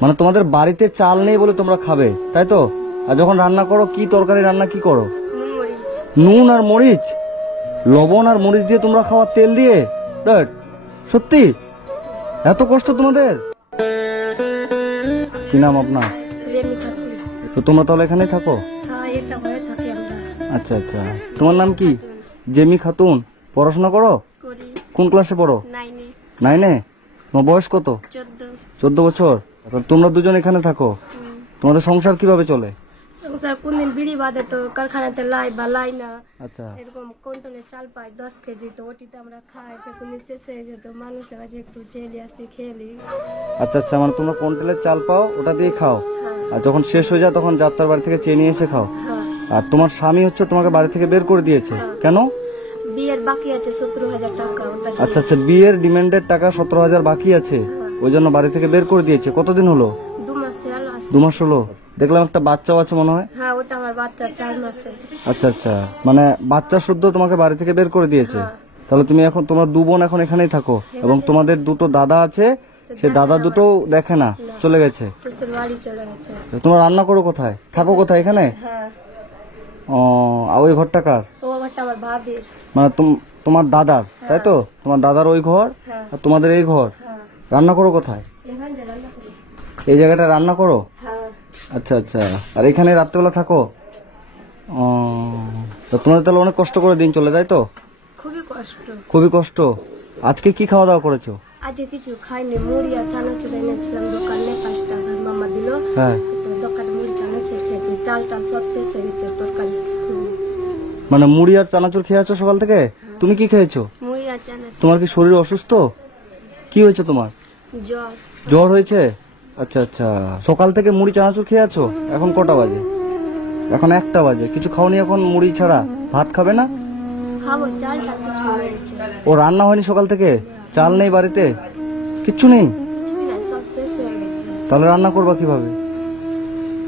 মানে তোমাদের বাড়িতে চাল নেই বলে তোমরা খাবে, তাই তো? আর যখন রান্না করো কি তরকারি রান্না কি করো? নুন আর মরিচ, লবণ আর মরিচ দিয়ে তোমরা খাওয়া, তেল দিয়ে? সত্যি এত কষ্ট তোমাদের? কি নাম আপনার? তো তোমরা তাহলে এখানেই থাকো? আচ্ছা আচ্ছা, তোমার নাম কি? জেমি খাতুন। পড়াশোনা করো? কোন ক্লাসে পড়ো? 9-এ। তোমার বয়স কত? 14 বছর। তোমরা দুজন এখানে থাকো, তোমাদের সংসার কিভাবে চলে? সংসার কোনদিন বিড়ি বাদে তো কারখানাতে লাই বা লাই না। আচ্ছা, এরকম কন্ট্রোলে চাল পাই 10 কেজি, তো ওটিতে আমরা খাই, কোনদিন শেষ হয়ে যেত, মানুষের কাছে একটু চেয়ে আসি খেলি। আচ্ছা আচ্ছা, মানে তোমরা কন্ট্রোলের চাল পাও, ওটা দিয়ে খাও, আর যখন শেষ হয়ে যায় তখন যাত্রার বাড়ি থেকে চেয়ে নিয়ে এসে খাও। আর তোমার স্বামী হচ্ছে তোমাকে বাড়ি থেকে বের করে দিয়েছে কেন? বিয়ের বাকি আছে 17,000 টাকা। আচ্ছা আচ্ছা, বিয়ের ডিমান্ডের টাকা 17,000 বাকি আছে, ওই জন্য বাড়ি থেকে বের করে দিয়েছে। কতদিন হলো? 2 মাস হলো। দেখলাম একটা বাচ্চাও আছে মনে হয়। হ্যাঁ, ওটা আমার বাচ্চা 4 মাসে। আচ্ছা আচ্ছা, মানে বাচ্চা শুদ্ধ তোমাকে বাড়ি থেকে বের করে দিয়েছে। তাহলে তুমি এখন, তোমরা 2 বোন এখন এখানেই থাকো, এবং তোমাদের 2টো দাদা আছে, সে দাদা দুটো দেখে না, চলে গেছে। শ্বশুর বাড়ি চলে গেছে। তোমরা রান্না করো কোথায়, থাকো কোথায়? এখানে? ও, আর ওই ঘরটা কার? ও ঘরটা আমার ভাবির। মানে তোমার দাদার, তাই তো? তোমার দাদার ওই ঘর, আর তোমাদের এই ঘর। রান্না করো কোথায়? এই জায়গাটা রান্না করো? আচ্ছা আচ্ছা, আর এখানে রাত্রেবেলা থাকো? ও, তোমাদের তাহলে অনেক কষ্ট করে দিন চলে যায় তো? খুবই কষ্ট। আজকে কি খাওয়া দাওয়া করেছো? আজকে কিছু খাইনি, মুড়ি আর চানাচুর এনেছিলাম দোকানে, 5 টাকা মামা দিল। হ্যাঁ, দোকানে মুড়ি চানাচুর খেয়েছি, চাল টাল সব শেষ হয়ে গেছে, তরকারি। মানে মুড়ি আর চানাচুর খেয়ে আছো সকাল থেকে? তুমি কি খেয়েছো? মুড়ি আর চানাচুর। তোমার কি শরীর অসুস্থ? কি হয়েছে তোমার? জ্বর হয়েছে? আচ্ছা আচ্ছা, সকাল থেকে মুড়ি চানাচুর খেয়ে আছো? এখন কটা বাজে? এখন 1টা বাজে। কিছু খাওনি এখন মুড়ি ছাড়া? ভাত খাবে না? খাবো, চালটা কিছু হয়েছে। ও, রান্না হয়নি সকাল থেকে? চাল নেই বাড়িতে? কিচ্ছু নেই? সব শেষ হয়ে গেছে। তাহলে রান্না করবা কিভাবে?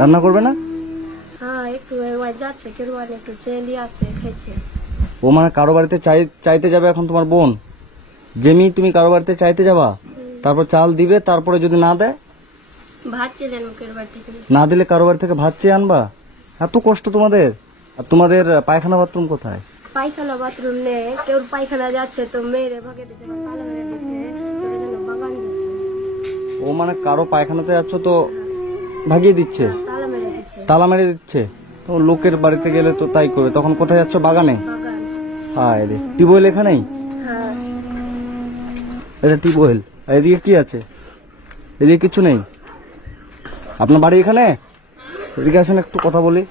রান্না করবে না? হ্যাঁ, একটু যাচ্ছে, কেউ একটু চেয়ে আসে, খেয়েছে। ও, মানে কারো বাড়িতে চাইতে যাবে এখন তোমার বোন? জেমি, তুমি কারো বাড়িতে চাইতে যাবা, তারপর চাল দিবে, তারপরে যদি না দেয়? ভাত চেলেন মুখের বাড়ি থেকে। না দিলে কারো বাড়ি থেকে ভাত চেয়ে আনবা? এত কষ্ট তোমাদের। আর তোমাদের পায়খানা বাথরুম কোথায়? পায়খানা বাথরুম নেই, কেউ পায়খানা যাচ্ছে তো মেরে ভাগে দিচ্ছে, তালা মেরে দিচ্ছে, বাগান যাচ্ছে। ও, মানে কারো পায়খানাতে যাচ্ছ তো ভাগিয়ে দিচ্ছে, তালা মেরে দিচ্ছে। তো লোকের বাড়িতে গেলে তো তাই করে, তখন কোথায় যাচ্ছ? বাগানে? হায় রে, টিউবওয়েল এখানেই? এটা টিউবওয়েল। এদিকে কি আছে? এদিকে কিছু নেই। আপনার বাড়ি এখানে? এদিকে আসেন, একটু কথা বলি।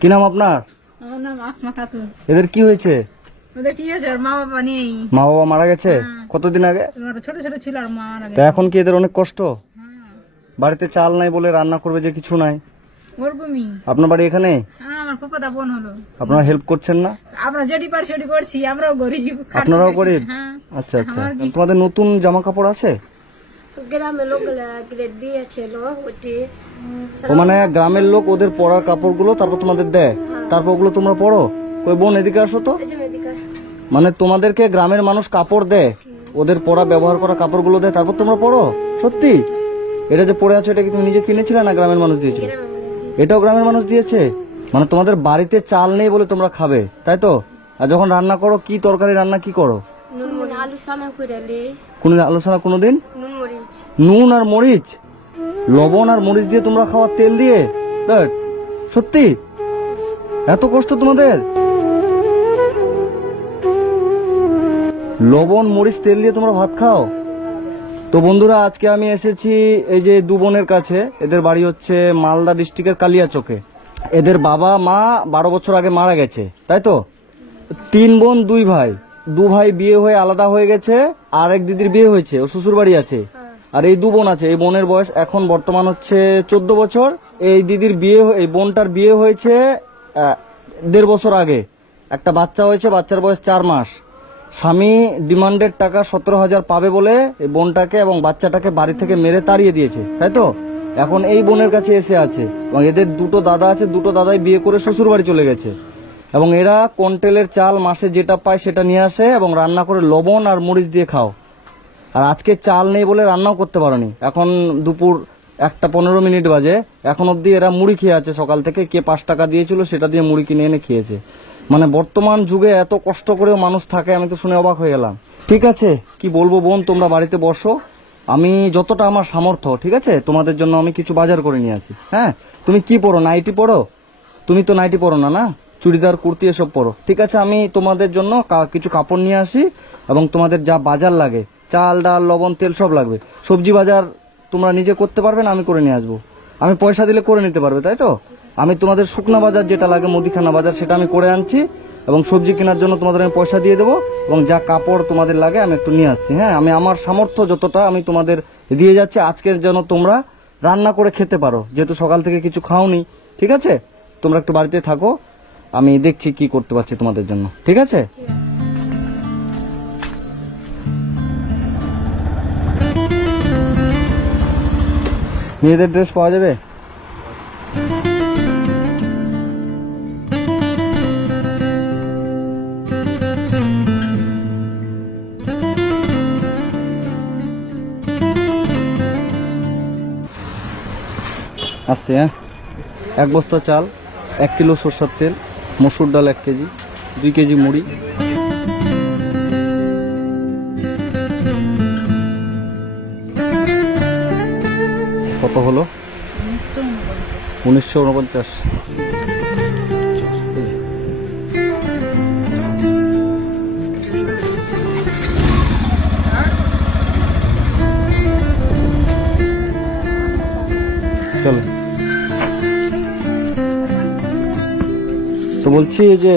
কি নাম আপনার? আমার নাম আসমা খাতুন। এদের কি হয়েছে? ওদের কি হয়েছে? মা বাবা নেই। মা বাবা মারা গেছে? কতদিন আগে? ছোট ছোট ছিল আর মা মারা তা গেছে। এখন কি এদের অনেক কষ্ট? বাড়িতে চাল নাই বলে রান্না করবে যে কিছু নাই। ওরকমই। আপনার বাড়ি এখানে? আমার ফুফাদা বোন হলো। আপনারা হেল্প করছেন না? আমরা যেটি পারছি সেটি করছি, আমরাও গরিব। আপনারাও গরিব? আচ্ছা আচ্ছা, তোমাদের নতুন জামা কাপড় আছে? গ্রামের লোক দিয়েছিল, ও, মানে গ্রামের লোক ওদের পরার কাপড়গুলো তারপর তোমাদের দেয়, তারপর ওগুলো তোমরা পরো? কই বোন, এদিকে আসো তো। মানে তোমাদেরকে গ্রামের মানুষ কাপড় দেয়, ওদের পরা ব্যবহার করা কাপড়গুলো দেয়, তারপর তোমরা পরো? সত্যি? এটা যে পরে আছো, এটা কি তুমি নিজে কিনেছিলে না গ্রামের মানুষ দিয়েছে? এটাও গ্রামের মানুষ দিয়েছে। মানে তোমাদের বাড়িতে চাল নেই বলে তোমরা খাবে, তাই তো? আর যখন রান্না করো কি তরকারি রান্না কি করো? কোন আলোচনা কোনোদিন? নুন আর মরিচ, লবণ আর মরিচ দিয়ে তোমরা খাওয়া, তেল দিয়ে? সত্যি এত কষ্ট তোমাদের? লবণ মরিচ তেল দিয়ে তোমরা ভাত খাও? তো বন্ধুরা, আজকে আমি এসেছি এই যে 2 বোনের কাছে। এদের বাড়ি হচ্ছে মালদা ডিস্ট্রিক্টের কালিয়াচকে। এদের বাবা মা 12 বছর আগে মারা গেছে, তাই তো? 3 বোন 2 ভাই। 2 ভাই বিয়ে হয়ে আলাদা হয়ে গেছে, আর এক দিদির বিয়ে হয়েছে, ও শ্বশুর বাড়ি আছে। আর এই 2 বোন আছে। এই বোনের বয়স এখন বর্তমান হচ্ছে 14 বছর। এই দিদির বিয়ে, এই বোনটার বিয়ে হয়েছে 1.5 বছর আগে। একটা বাচ্চা হয়েছে, বাচ্চার বয়স 4 মাস। স্বামী ডিমান্ডের টাকা 17,000 পাবে বলে এই বোনটাকে এবং বাচ্চাটাকে বাড়ি থেকে মেরে তাড়িয়ে দিয়েছে, তাই তো? এখন এই বোনের কাছে এসে আছে, এবং এদের 2টো দাদা আছে, 2টো দাদাই বিয়ে করে শ্বশুর বাড়ি চলে গেছে। এবং এরা কন্ট্রোলের চাল মাসে যেটা পায় সেটা নিয়ে আসে এবং রান্না করে লবণ আর মরিচ দিয়ে খাও। আর আজকে চাল নেই বলে রান্নাও করতে পারোনি। এখন দুপুর 1:15 বাজে, এখন অব্দি এরা মুড়ি খেয়ে আছে সকাল থেকে। কে 5 টাকা দিয়েছিল সেটা দিয়ে মুড়ি কিনে এনে খেয়েছে। মানে বর্তমান যুগে এত কষ্ট করেও মানুষ থাকে, আমি তো শুনে অবাক হয়ে গেলাম। ঠিক আছে, কি বলবো বোন, তোমরা বাড়িতে বসো, আমি যতটা আমার সামর্থ্য, ঠিক আছে, তোমাদের জন্য আমি কিছু বাজার করে নিয়ে আসি। হ্যাঁ, তুমি কি পরো, নাইটি পরো? তুমি তো নাইটি পরো না, না চুড়িদার কুর্তি এসব পরো। ঠিক আছে, আমি তোমাদের জন্য কিছু কাপড় নিয়ে আসি, এবং তোমাদের যা বাজার লাগে, চাল ডাল লবণ তেল সব লাগবে। সবজি বাজার তোমরা নিজে করতে পারবে না, আমি করে নিয়ে আসবো। আমি পয়সা দিলে করে নিতে পারবে, তাই তো? আমি তোমাদের শুকনা বাজার যেটা লাগে, মুদিখানা বাজার, সেটা আমি করে আনছি, এবং সবজি কেনার জন্য তোমাদের আমি পয়সা দিয়ে দেবো, এবং যা কাপড় তোমাদের লাগে আমি একটু নিয়ে আসছি। হ্যাঁ, আমি আমার সামর্থ্য যতটা আমি তোমাদের দিয়ে যাচ্ছি, আজকের যেন তোমরা রান্না করে খেতে পারো, যেহেতু সকাল থেকে কিছু খাওনি। ঠিক আছে, তোমরা একটু বাড়িতে থাকো, আমি দেখছি কি করতে পারছি তোমাদের জন্য। ঠিক আছে? মেয়েদের ড্রেস পাওয়া যাবে? আসছে। হ্যাঁ, 1 বস্তা চাল, 1 কিলো সরষের তেল, মসুর ডাল 1 কেজি, 2 কেজি মুড়ি, কত হলো? 1949। চলো, তো বলছি যে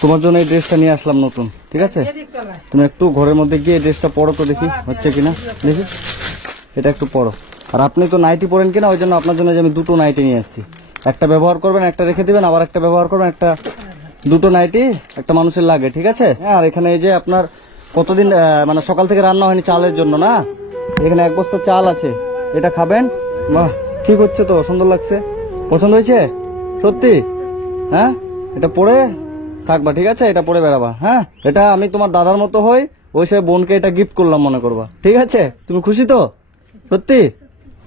তোমার জন্য এই ড্রেসটা নিয়ে আসলাম নতুন। ঠিক আছে, তুমি একটু ঘরের মধ্যে গিয়ে ড্রেসটা পরো তো, দেখি হচ্ছে কিনা, দেখি এটা একটু পরো। আর আপনি তো নাইটি পরেন কিনা, ওই জন্য আপনার জন্য যে আমি 2টো নাইটি নিয়ে আসছি। একটা ব্যবহার করবেন, একটা রেখে দিবেন, আবার একটা ব্যবহার করবেন। একটা 2টো নাইটি একটা মানুষের লাগে। ঠিক আছে? হ্যাঁ, আর এখানে এই যে আপনার কতদিন মানে সকাল থেকে রান্না হয়নি চালের জন্য না, এখানে 1 বস্তা চাল আছে, এটা খাবেন। বাহ, ঠিক হচ্ছে তো, সুন্দর লাগছে, পছন্দ হয়েছে সত্যি? হ্যাঁ, এটা পরে থাকবা। ঠিক আছে, এটা পরে বেড়াবা। হ্যাঁ, এটা আমি তোমার দাদার মতো হই, ওই সে বোনকে এটা গিফট করলাম মনে করবা। ঠিক আছে, তুমি খুশি তো সত্যি?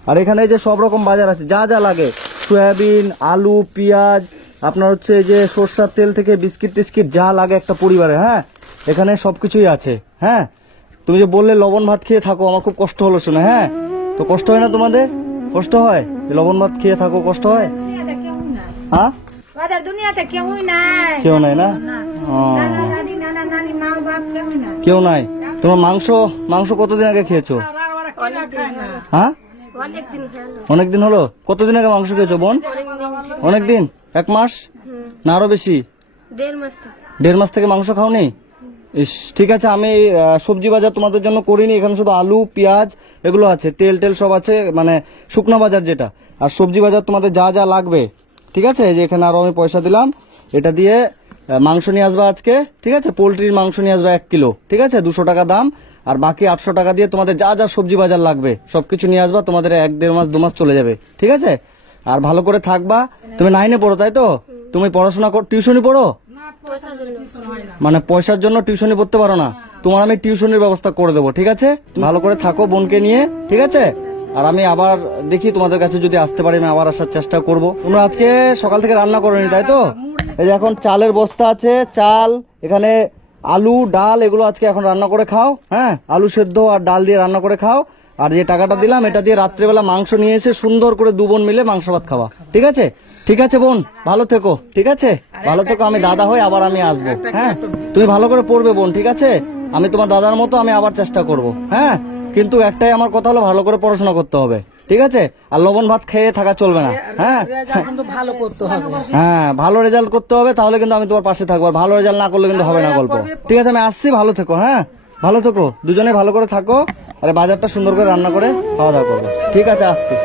আর এখানে যে সব রকম বাজার আছে, যা যা লাগে, সয়াবিন, আলু, পেঁয়াজ, আপনার হচ্ছে যে সরষের তেল থেকে বিস্কিট টিস্কিট যা লাগে একটা পরিবারে, হ্যাঁ এখানে সবকিছুই আছে। হ্যাঁ, তুমি যে বললে লবণ ভাত খেয়ে থাকো, আমার খুব কষ্ট হলো শুনে। হ্যাঁ, তো কষ্ট হয় না তোমাদের? কষ্ট হয়, লবণ ভাত খেয়ে থাকো, কষ্ট হয়? হ্যাঁ, দুনিয়াতে কেউই নাই, কেউ নাই না? নানা নানি, নানা নানি, মা বাপ কেউই নাই। কেউ নাই। তোমার মাংস কতদিন আগে খেয়েছো? হ্যাঁ, অনেকদিন হলো। অনেকদিন হলো। কতদিন আগে মাংস খেয়েছো বোন? অনেকদিন, 1 মাস না আরো বেশি? 1.5 মাস থেকে। 1.5 মাস থেকে মাংস খাওনি? ইস, ঠিক আছে, আমি সবজি বাজার তোমাদের জন্য করিনি। এখানে শুধু আলু পেঁয়াজ এগুলো আছে, তেল টেল সব আছে, মানে শুকনো বাজার যেটা। আর সবজি বাজার তোমাদের যা যা লাগবে। ঠিক আছে, এই যে এখানে আরো আমি পয়সা দিলাম, এটা দিয়ে মাংস নিয়ে আসবা আজকে। ঠিক আছে, পোলট্রির মাংস নিয়ে আসবা 1 কিলো। ঠিক আছে, 200 টাকা দাম। আর বাকি 800 টাকা দিয়ে তোমাদের যা যা সবজি বাজার লাগবে সবকিছু নিয়ে আসবা। তোমাদের 1-1.5 মাস 2 মাস চলে যাবে। ঠিক আছে, আর ভালো করে থাকবা। তুমি 9-এ পড়ো তাই তো? তুমি পড়াশোনা টিউশনি পড়ো? মানে পয়সার জন্য টিউশনি পড়তে পারো না? তোমার আমি টিউশনির ব্যবস্থা করে দেবো। ঠিক আছে, ভালো করে থাকো বোনকে নিয়ে। ঠিক আছে, আর আমি আবার দেখি তোমাদের কাছে যদি আসতে পারি, আমি আবার আসার চেষ্টা করব। তোমরা আজকে সকাল থেকে রান্না করোনি তাই তো? এই যে এখন চালের বস্তা আছে, চাল, এখানে আলু ডাল, এগুলো আজকে এখন রান্না করে খাও। হ্যাঁ, আলু সেদ্ধ আর ডাল দিয়ে রান্না করে খাও। আর যে টাকাটা দিলাম এটা দিয়ে রাত্রেবেলা মাংস নিয়ে এসে সুন্দর করে 2 বোন মিলে মাংস ভাত খাওয়া। ঠিক আছে? ঠিক আছে বোন, ভালো থেকো। ঠিক আছে, ভালো থেকো। আমি দাদা হই, আবার আমি আসবো। হ্যাঁ, তুমি ভালো করে পড়বে বোন। ঠিক আছে, আমি তোমার দাদার মতো আমি আবার চেষ্টা করব। হ্যাঁ, কিন্তু একটাই আমার কথা হলো, ভালো করে পড়াশোনা করতে হবে। ঠিক আছে, আর লবণ ভাত খেয়ে থাকা চলবে না। হ্যাঁ, ভালো করতে হবে। হ্যাঁ, ভালো রেজাল্ট করতে হবে, তাহলে কিন্তু আমি তোমার পাশে থাকবো। আর ভালো রেজাল্ট না করলে কিন্তু হবে না গল্প। ঠিক আছে, আমি আসছি, ভালো থেকো। হ্যাঁ, ভালো থেকো, দুজনে ভালো করে থাকো। আর বাজারটা সুন্দর করে রান্না করে খাওয়া দাওয়া করবো। ঠিক আছে, আসছি।